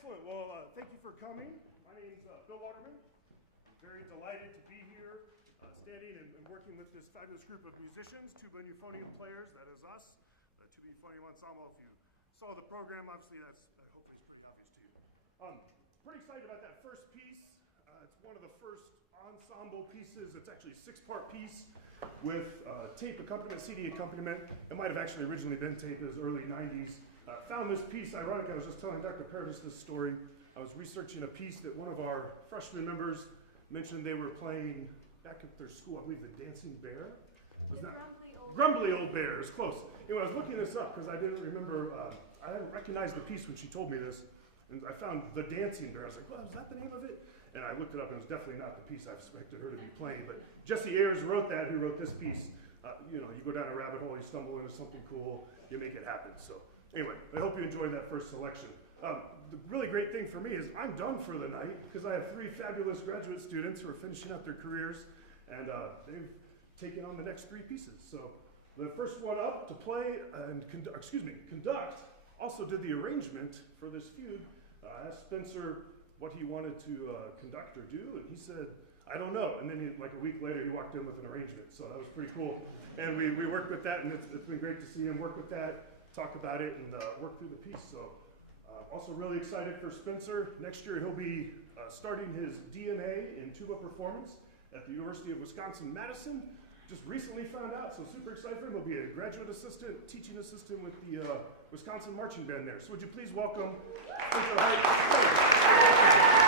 Excellent. Well, thank you for coming. My name is Bill Waterman. I'm very delighted to be here, standing and working with this fabulous group of musicians, tuba and euphonium players. That is us, the Tuba Euphonium Ensemble. If you saw the program, obviously that's hopefully it's pretty obvious to you. Pretty excited about that first piece. It's one of the first ensemble pieces. It's actually a 6-part piece with tape accompaniment, CD accompaniment. It might have actually originally been tape as early 90s. Found this piece, ironically, I was just telling Dr. Paradis this story. I was researching a piece that one of our freshman members mentioned they were playing back at their school, I believe the Dancing Bear? Was that Grumbly Old Bear, is close. Anyway, I was looking this up because I didn't remember, I hadn't recognized the piece when she told me this, and I found the Dancing Bear. I was like, well, is that the name of it? And I looked it up, and it was definitely not the piece I expected her to be playing, but Jesse Ayers wrote that, who wrote this piece. You know, you go down a rabbit hole, you stumble into something cool, you make it happen, so. Anyway, I hope you enjoyed that first selection. The really great thing for me is I'm done for the night because I have 3 fabulous graduate students who are finishing up their careers, and they've taken on the next 3 pieces. So the first one up to play and conduct also did the arrangement for this fugue. I asked Spencer what he wanted to conduct or do, and he said, I don't know. And then like a week later, he walked in with an arrangement. So that was pretty cool. And we worked with that, and it's been great to see him work with that, talk about it, and work through the piece. So also really excited for Spencer. Next year he'll be starting his DMA in tuba performance at the University of Wisconsin-Madison. Just recently found out, so super excited for him. He'll be a graduate assistant, teaching assistant with the Wisconsin Marching Band there. So would you please welcome Spencer Hart.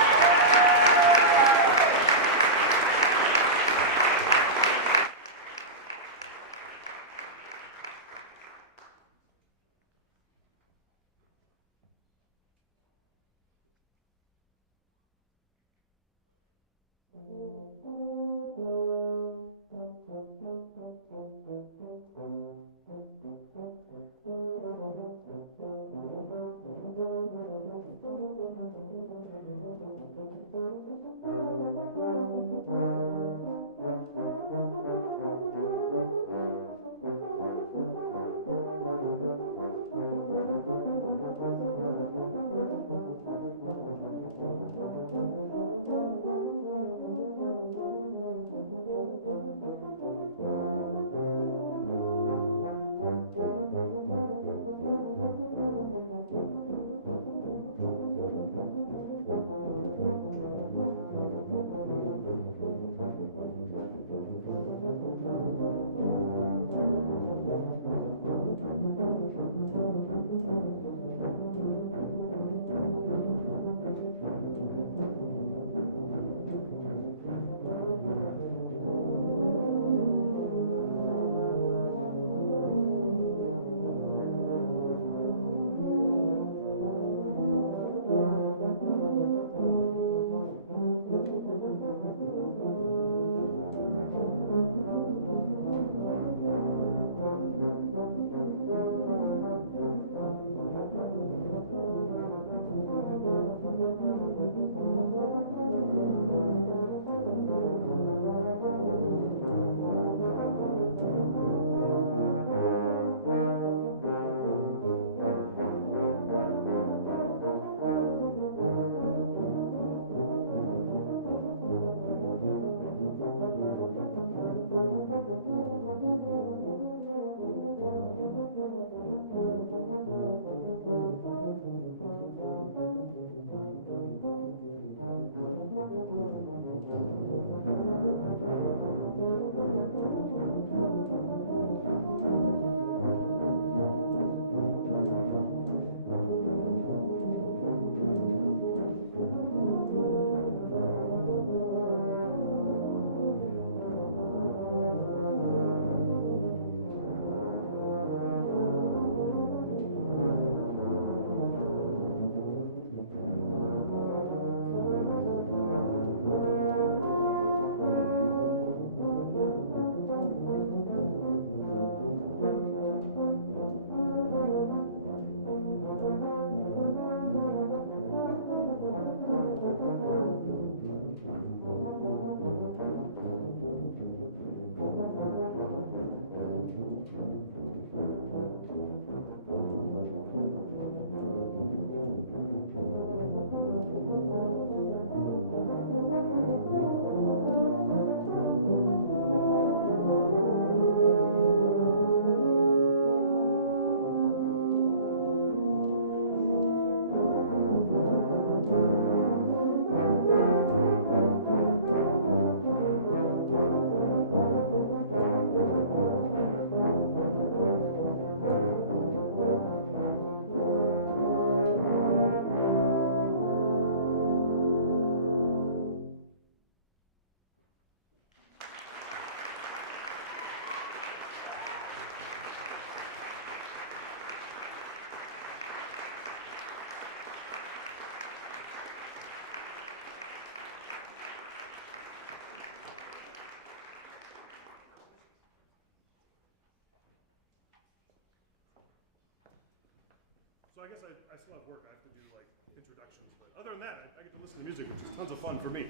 So I guess I still have work. I have to do like introductions, but other than that, I get to listen to music, which is tons of fun for me.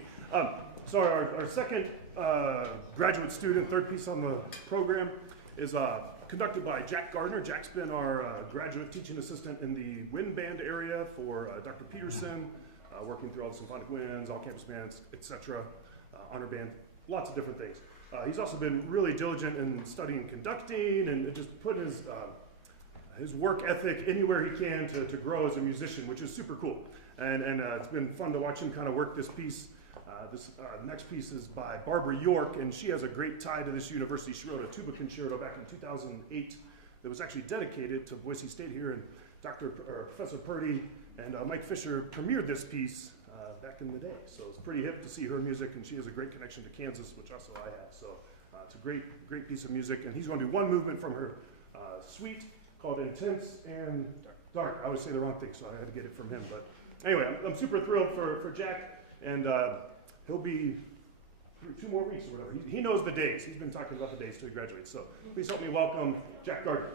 So our second graduate student, third piece on the program, is conducted by Jack Gardner. Jack's been our graduate teaching assistant in the wind band area for Dr. Peterson, working through all the symphonic winds, all campus bands, etc., honor band, lots of different things. He's also been really diligent in studying conducting and just putting his work ethic anywhere he can to grow as a musician, which is super cool. And it's been fun to watch him kind of work this piece. This next piece is by Barbara York, and she has a great tie to this university. She wrote a tuba concerto back in 2008 that was actually dedicated to Boise State here, and Professor Purdy and Mike Fisher premiered this piece back in the day. So it's pretty hip to see her music, and she has a great connection to Kansas, which also I have. So it's a great piece of music, and he's going to do one movement from her suite called Intense and Dark. I always say the wrong thing, so I had to get it from him. But anyway, I'm super thrilled for Jack, and he'll be 2 more weeks or whatever. He knows the days. He's been talking about the days till he graduates. So please help me welcome Jack Gardner.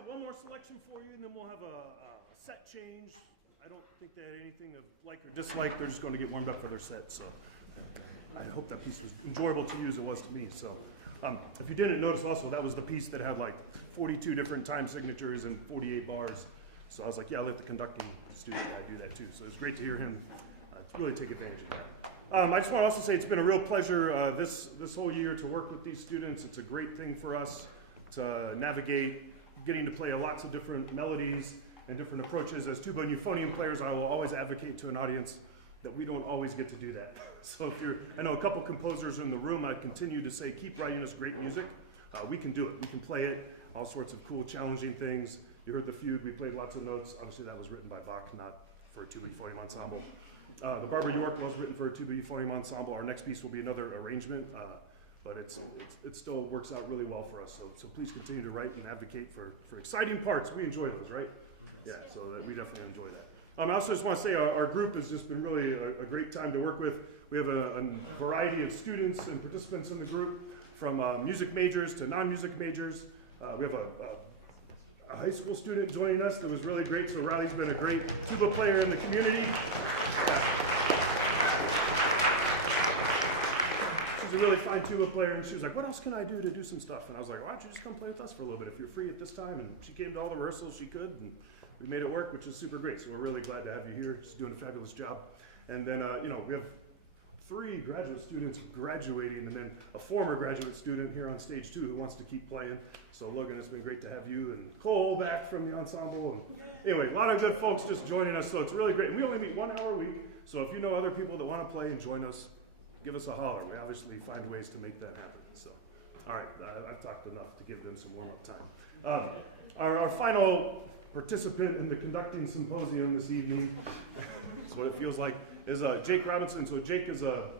have one more selection for you, and then we'll have a set change. I don't think they had anything of like or dislike. They're just going to get warmed up for their set. So I hope that piece was enjoyable to you as it was to me. So if you didn't notice also, that was the piece that had like 42 different time signatures and 48 bars. So I was like, yeah, I'll let the conducting student guy do that too. So it's great to hear him really take advantage of that. I just want to also say it's been a real pleasure this whole year to work with these students. It's a great thing for us to navigate, getting to play lots of different melodies and different approaches. As tuba and euphonium players, I will always advocate to an audience that we don't always get to do that. So if I know a couple composers in the room, I continue to say, keep writing us great music. We can do it. We can play it, all sorts of cool, challenging things. You heard the Fugue, we played lots of notes. Obviously that was written by Bach, not for a tuba euphonium ensemble. The Barber York was written for a tuba euphonium ensemble. Our next piece will be another arrangement, but it still works out really well for us. So please continue to write and advocate for exciting parts. We enjoy those, right? Yeah, so that we definitely enjoy that. I also just want to say our group has just been really a great time to work with. We have a variety of students and participants in the group, from music majors to non-music majors. We have a high school student joining us that was really great. So Riley's been a great tuba player in the community. She's a really fine tuba player, and she was like, what else can I do to do some stuff? And I was like, why don't you just come play with us for a little bit if you're free at this time? And she came to all the rehearsals she could, and we made it work, which is super great. So we're really glad to have you here. She's doing a fabulous job. And then, we have 3 graduate students graduating, and then a former graduate student here on stage 2 who wants to keep playing. So Logan, it's been great to have you, and Cole back from the ensemble. And anyway, a lot of good folks just joining us, so it's really great. And we only meet 1 hour a week, so if you know other people that want to play and join us, give us a holler. We obviously find ways to make that happen. So, all right, I've talked enough to give them some warm-up time. Our final participant in the conducting symposium this evening, that's what it feels like, is Jake Robinson. So Jake is a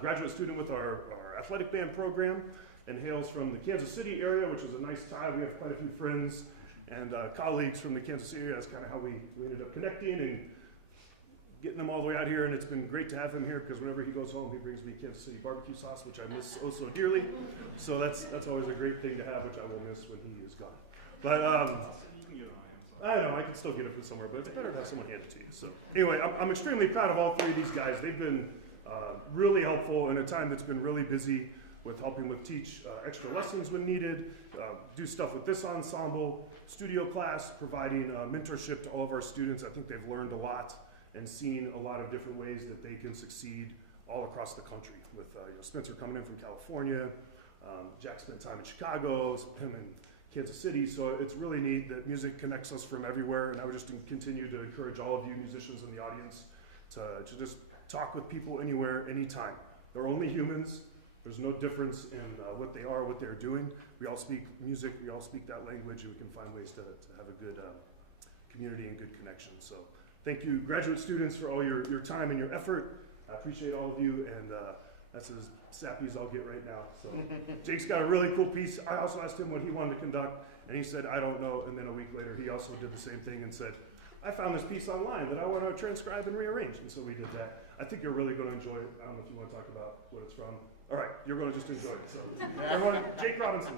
graduate student with our athletic band program and hails from the Kansas City area, which is a nice tie. We have quite a few friends and colleagues from the Kansas City area. That's kind of how we ended up connecting and getting them all the way out here, and it's been great to have him here because whenever he goes home, he brings me Kansas City barbecue sauce, which I miss oh so dearly. So that's always a great thing to have, which I will miss when he is gone. But I know, I can still get it from somewhere, but it's better to have someone hand it to you. So anyway, I'm extremely proud of all 3 of these guys. They've been really helpful in a time that's been really busy with helping with teach extra lessons when needed, do stuff with this ensemble, studio class, providing mentorship to all of our students. I think they've learned a lot and seen a lot of different ways that they can succeed all across the country. With Spencer coming in from California, Jack spent time in Chicago, him in Kansas City, so it's really neat that music connects us from everywhere, and I would just continue to encourage all of you musicians in the audience to just talk with people anywhere, anytime. They're only humans. There's no difference in what they are, what they're doing. We all speak music, we all speak that language, and we can find ways to have a good community and good connection. So thank you, graduate students, for all your time and your effort. I appreciate all of you, and that's as sappy as I'll get right now. So Jake's got a really cool piece. I also asked him what he wanted to conduct, and he said, I don't know. And then a week later, he also did the same thing and said, I found this piece online that I want to transcribe and rearrange. And so we did that. I think you're really going to enjoy it. I don't know if you want to talk about what it's from. All right, you're going to just enjoy it. So everyone, Jake Robinson.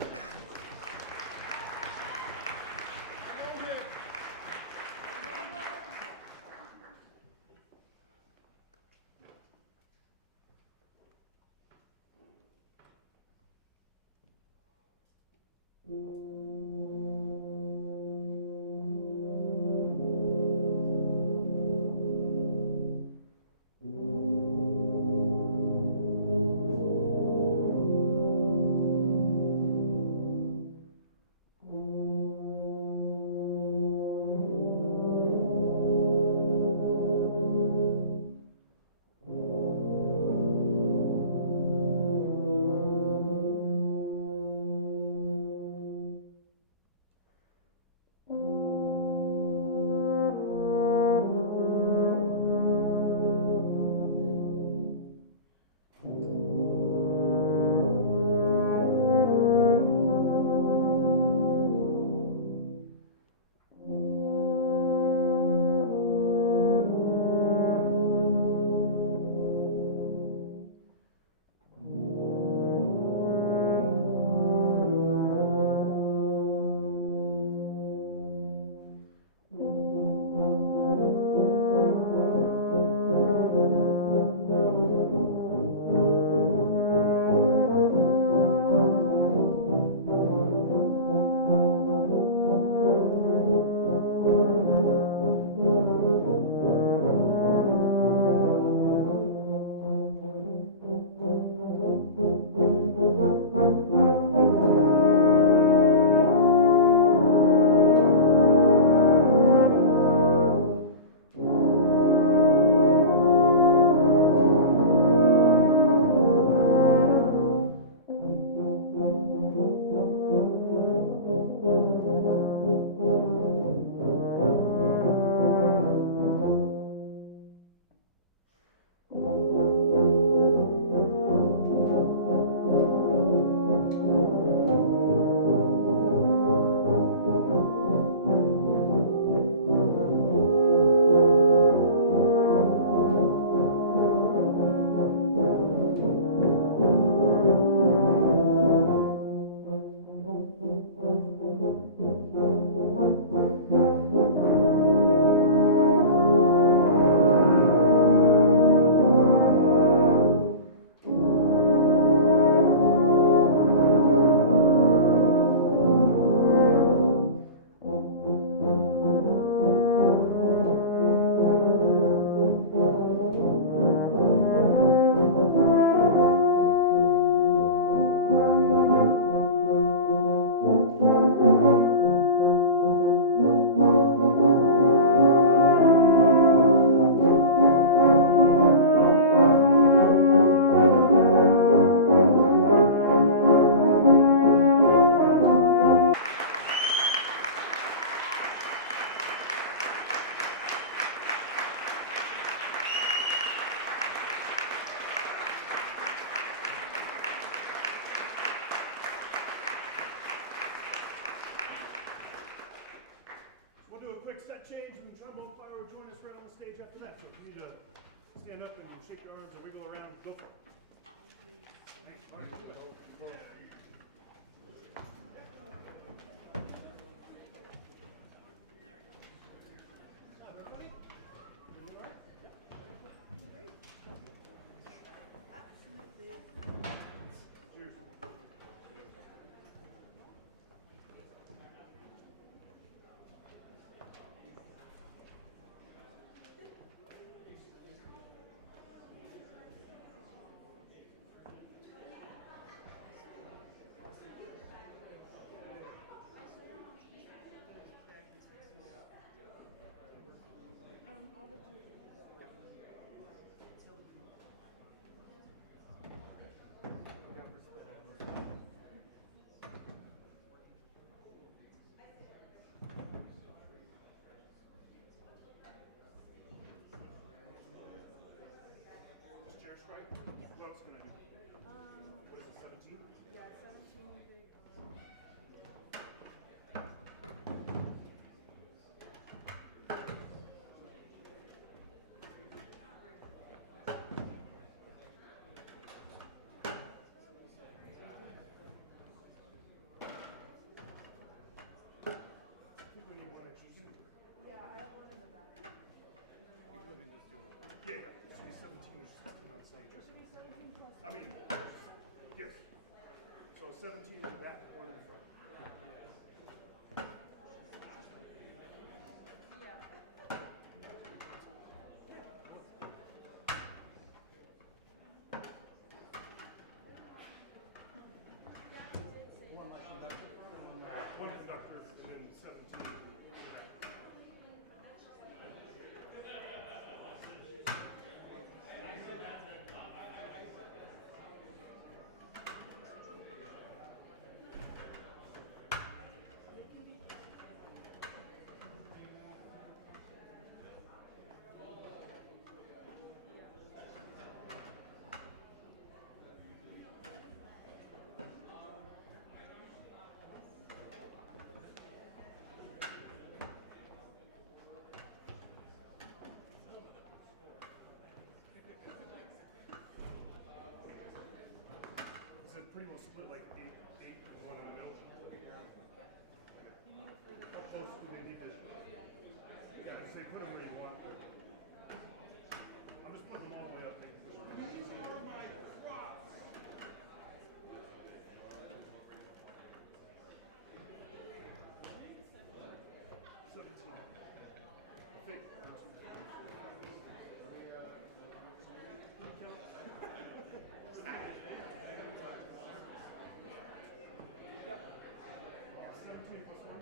stage after that. So if you need to stand up and shake your arms or wiggle around, go for it. Thanks. All right, strike? What else can I do? What is it, 17? Yeah, 17 big. I think we need one at G screw. Yeah, I have one in the back. Yeah, it should be 17 or 16 on the stage. It should be 17 plus I mean, 5. yes. So 17 in the back and one in the front. One conductor and then 17 in the back. It's pretty well split like 8 and 1 in the middle. How close do they need to? Yeah, I say put them where you want. I'm just putting them all the way up. These are my props. 17. I think. Yeah, 17 plus 1.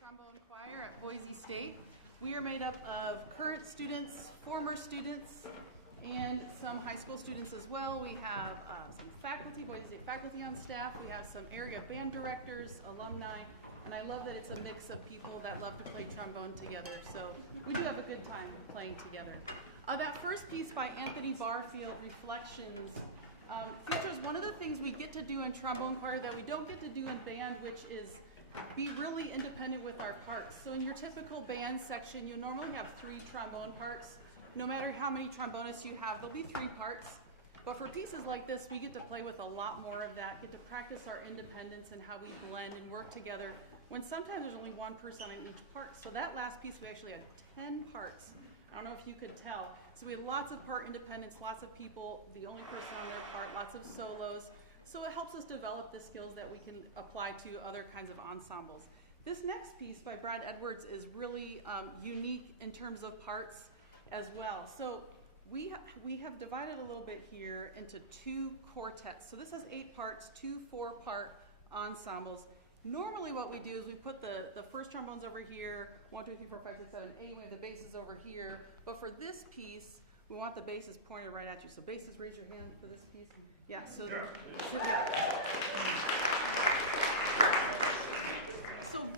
Trombone Choir at Boise State. We are made up of current students, former students, and some high school students as well. We have some faculty, Boise State faculty on staff. We have some area band directors, alumni, and I love that it's a mix of people that love to play trombone together. So we do have a good time playing together. That first piece by Anthony Barfield, Reflections, features one of the things we get to do in trombone choir that we don't get to do in band, which is be really independent with our parts. So in your typical band section, you normally have 3 trombone parts. No matter how many trombonists you have, there'll be 3 parts. But for pieces like this, we get to play with a lot more of that, get to practice our independence and how we blend and work together, when sometimes there's only 1 person on each part. So that last piece, we actually had 10 parts. I don't know if you could tell. So we had lots of part independence, lots of people, the only person on their part, lots of solos. So it helps us develop the skills that we can apply to other kinds of ensembles. This next piece by Brad Edwards is really unique in terms of parts as well. So we have divided a little bit here into 2 quartets. So this has 8 parts, 2 4-part ensembles. Normally what we do is we put the first trombones over here, 1, 2, 3, 4, 5, 6, 7, 8, we have the basses over here. But for this piece, we want the basses pointed right at you. So basses, raise your hand for this piece. Yeah, so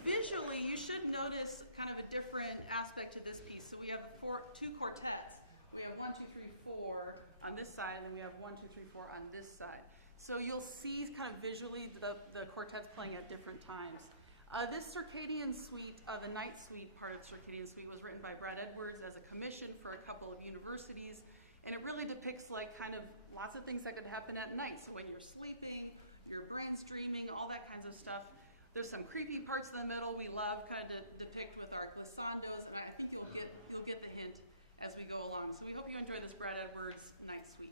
visually, you should notice kind of a different aspect to this piece. So we have 2 quartets. We have 1, 2, 3, 4 on this side, and then we have 1, 2, 3, 4 on this side. So you'll see kind of visually the quartets playing at different times. This circadian suite, the night suite part of the circadian suite, was written by Brad Edwards as a commission for a couple of universities, and it really depicts like kind of lots of things that could happen at night. So when you're sleeping, your brain's dreaming, all that kinds of stuff. There's some creepy parts in the middle we love kind of to depict with our glissandos, and I think you'll get the hint as we go along. So we hope you enjoy this Brad Edwards night suite.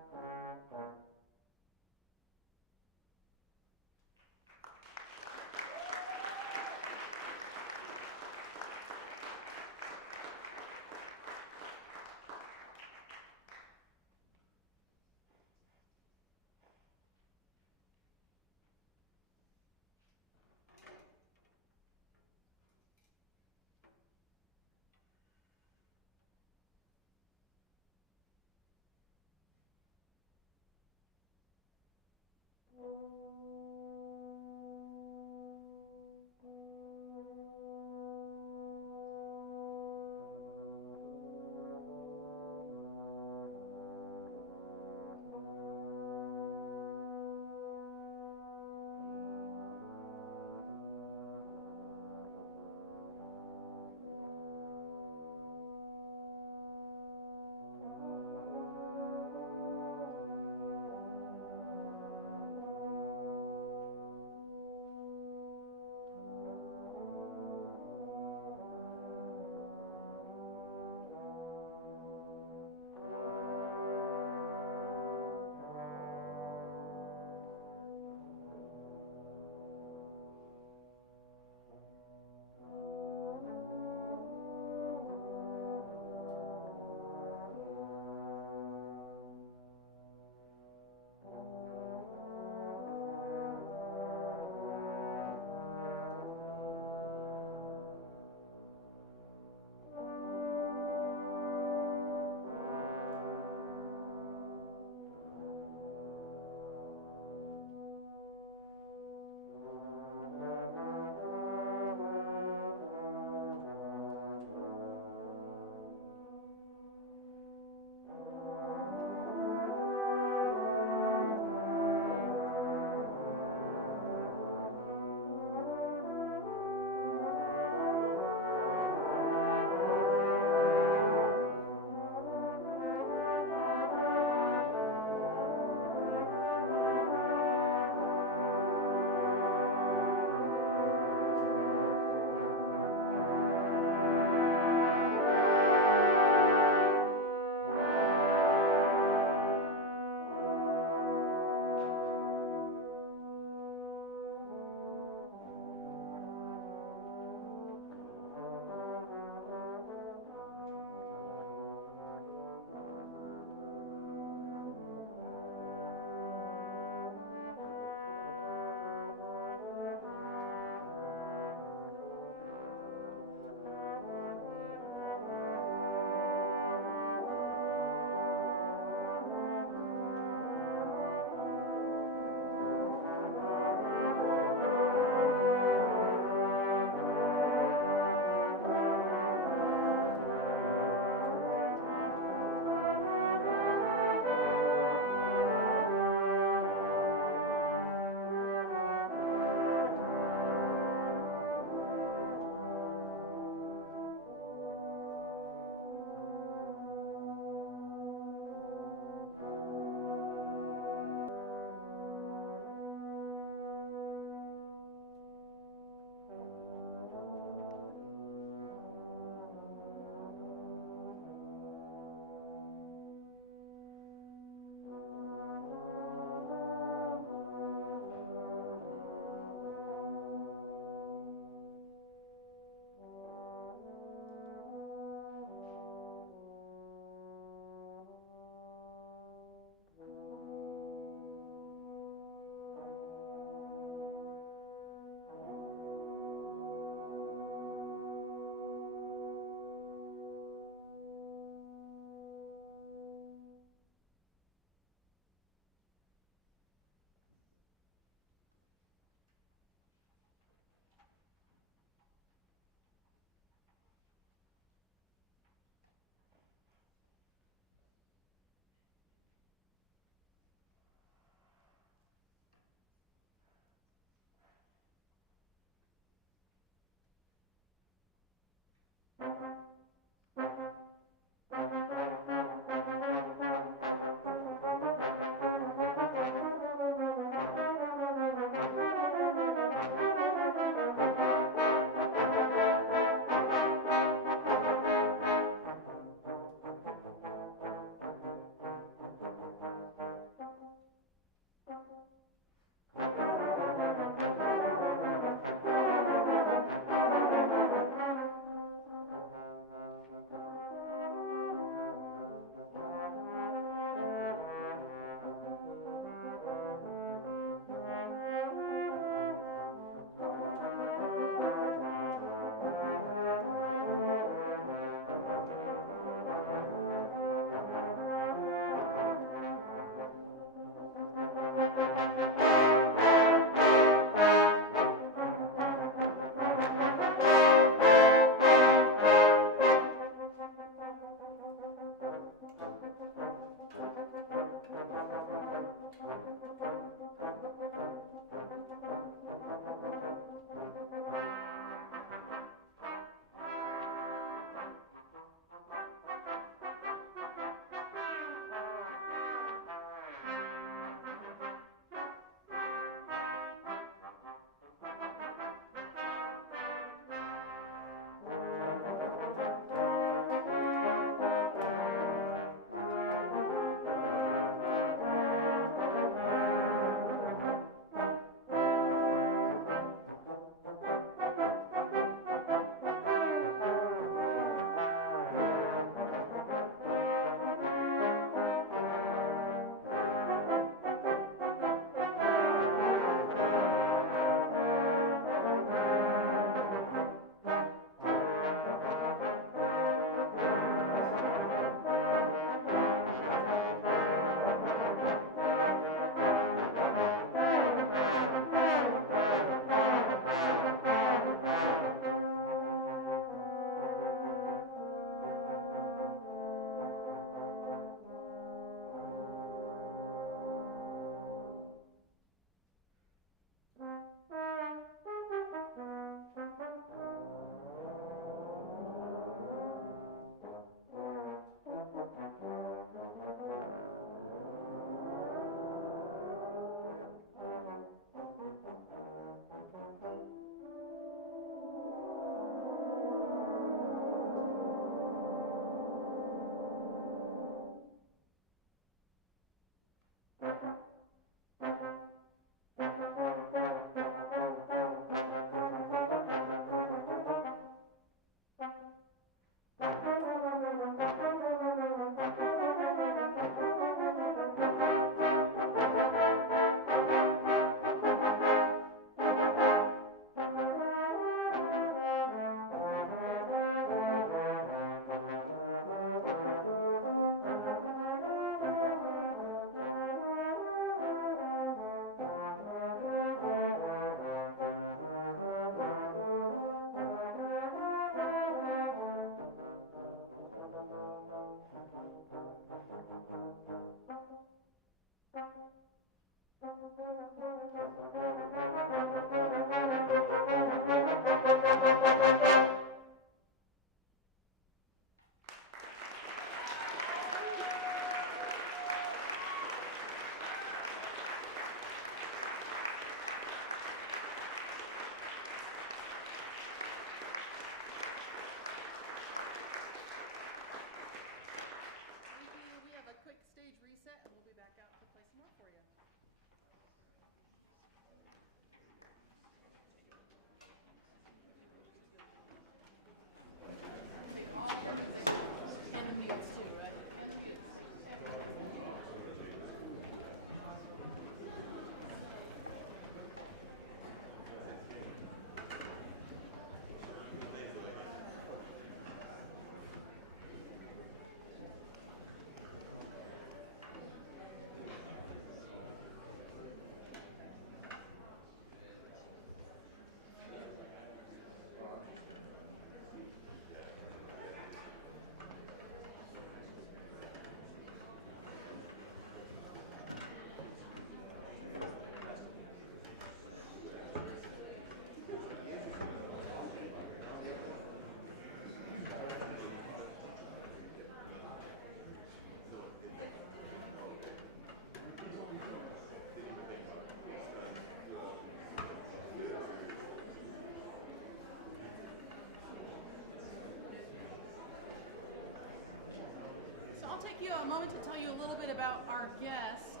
I'll take you a moment to tell you a little bit about our guest.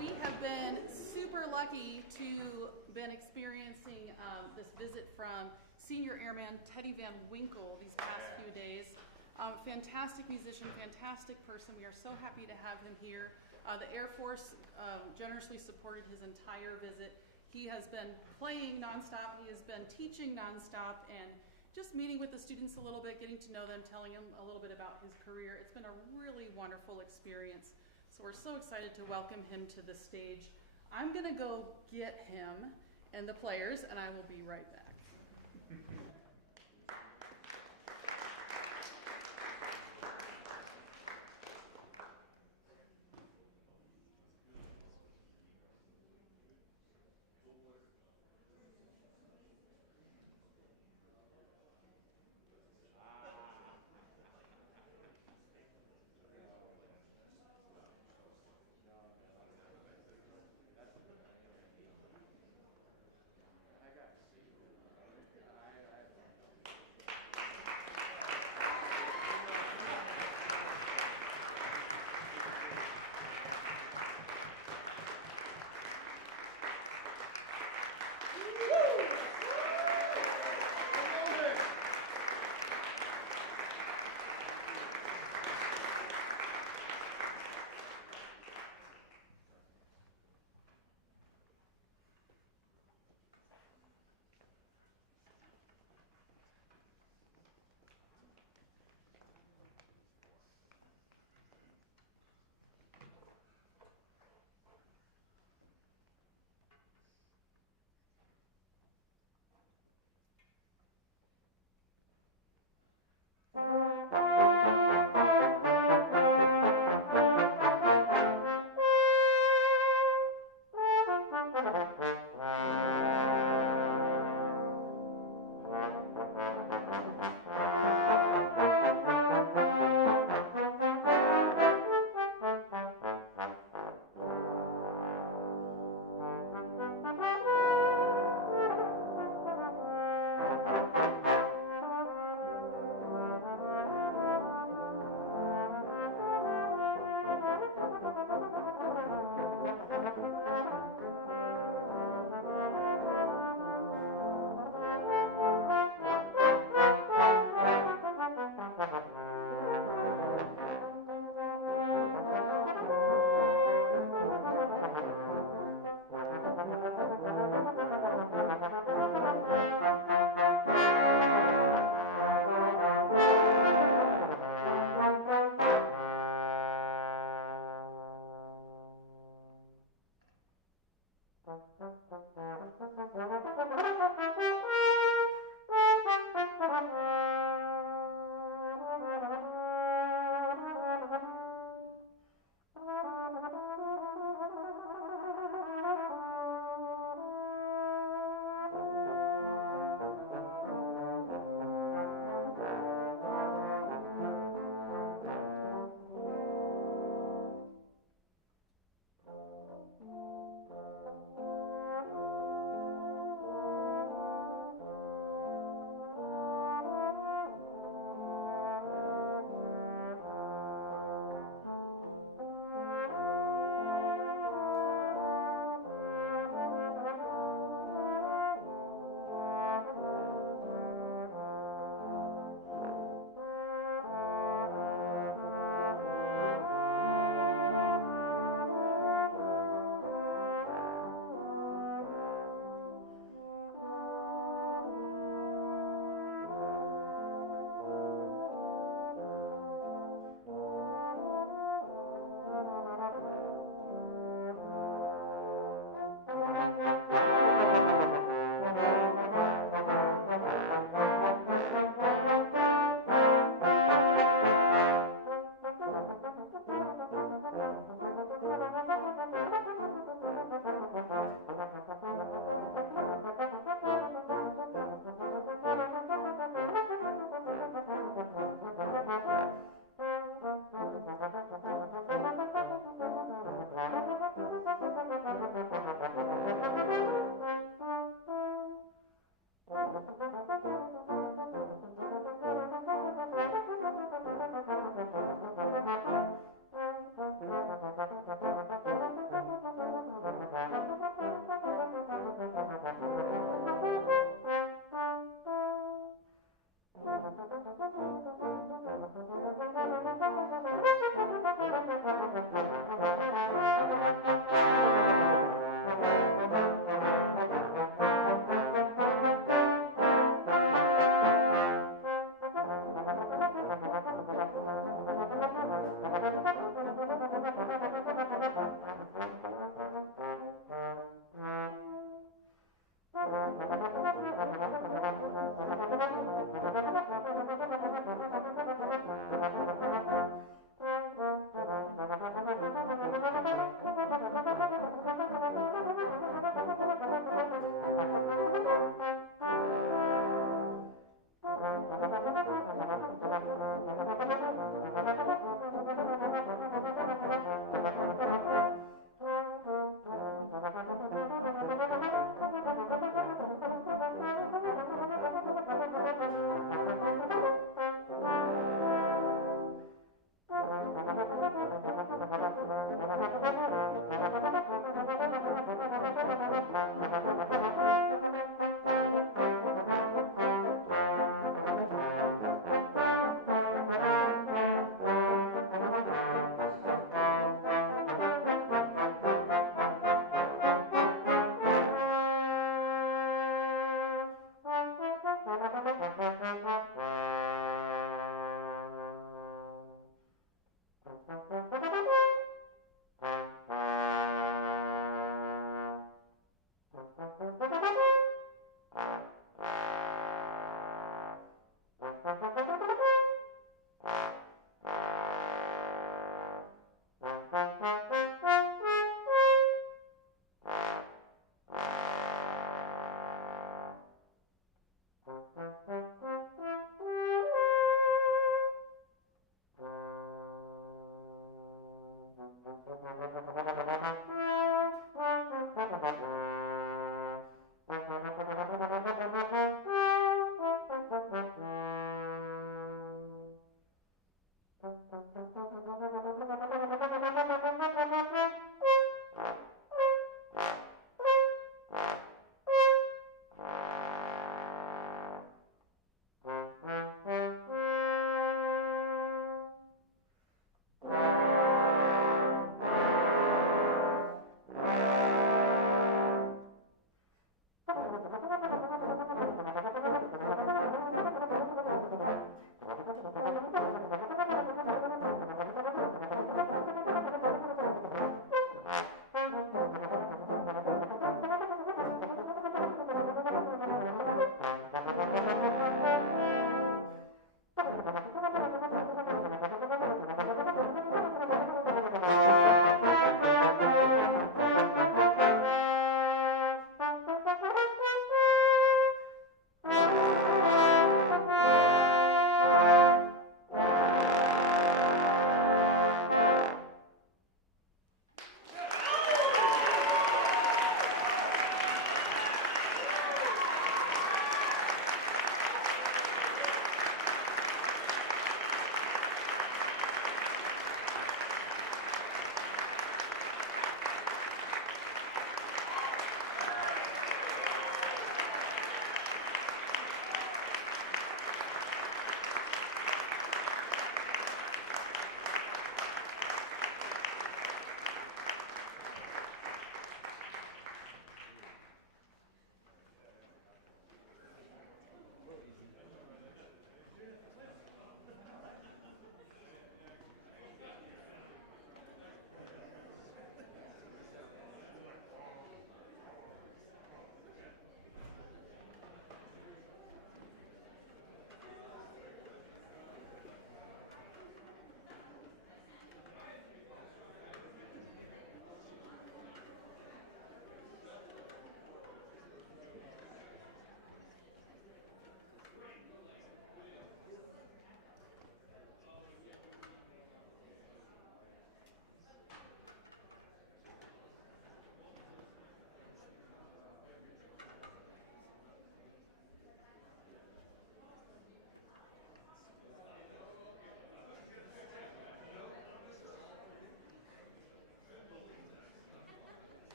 We have been super lucky to been experiencing this visit from Senior Airman Teddy Van Winkle these past few days. Fantastic musician, fantastic person. We are so happy to have him here. The Air Force generously supported his entire visit. He has been playing nonstop, he has been teaching nonstop, and just meeting with the students a little bit, getting to know them, telling them a little bit about his career. It's been a really wonderful experience. So we're so excited to welcome him to the stage. I'm going to go get him and the players, and I will be right back.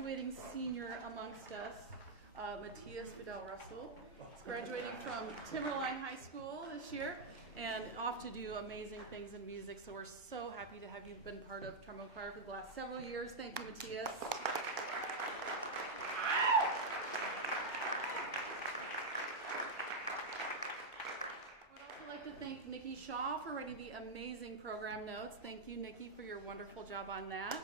graduating senior amongst us, Matthias Fidel Russell. He's graduating from Timberline High School this year and off to do amazing things in music. So we're so happy to have you been part of trombone choir for the last several years. Thank you, Matthias. We'd also like to thank Nikki Shaw for writing the amazing program notes. Thank you, Nikki, for your wonderful job on that.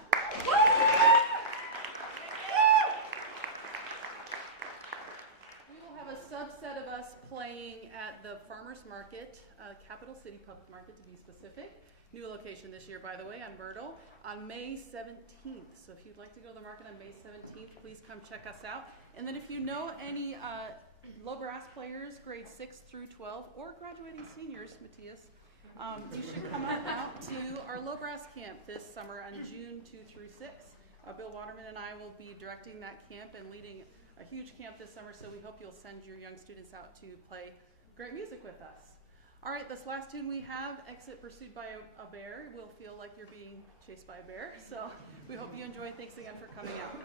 A subset of us playing at the Farmers Market, Capital City Public Market to be specific. New location this year, by the way, on Myrtle, on May 17th. So if you'd like to go to the market on May 17th, please come check us out. And then if you know any low brass players, grades 6 through 12, or graduating seniors, Matthias, you should come on out to our low brass camp this summer on June 2 through 6. Bill Waterman and I will be directing that camp and leading a huge camp this summer, so we hope you'll send your young students out to play great music with us. All right, this last tune we have, Exit Pursued by a Bear, will feel like you're being chased by a bear, so we hope you enjoy. Thanks again for coming out.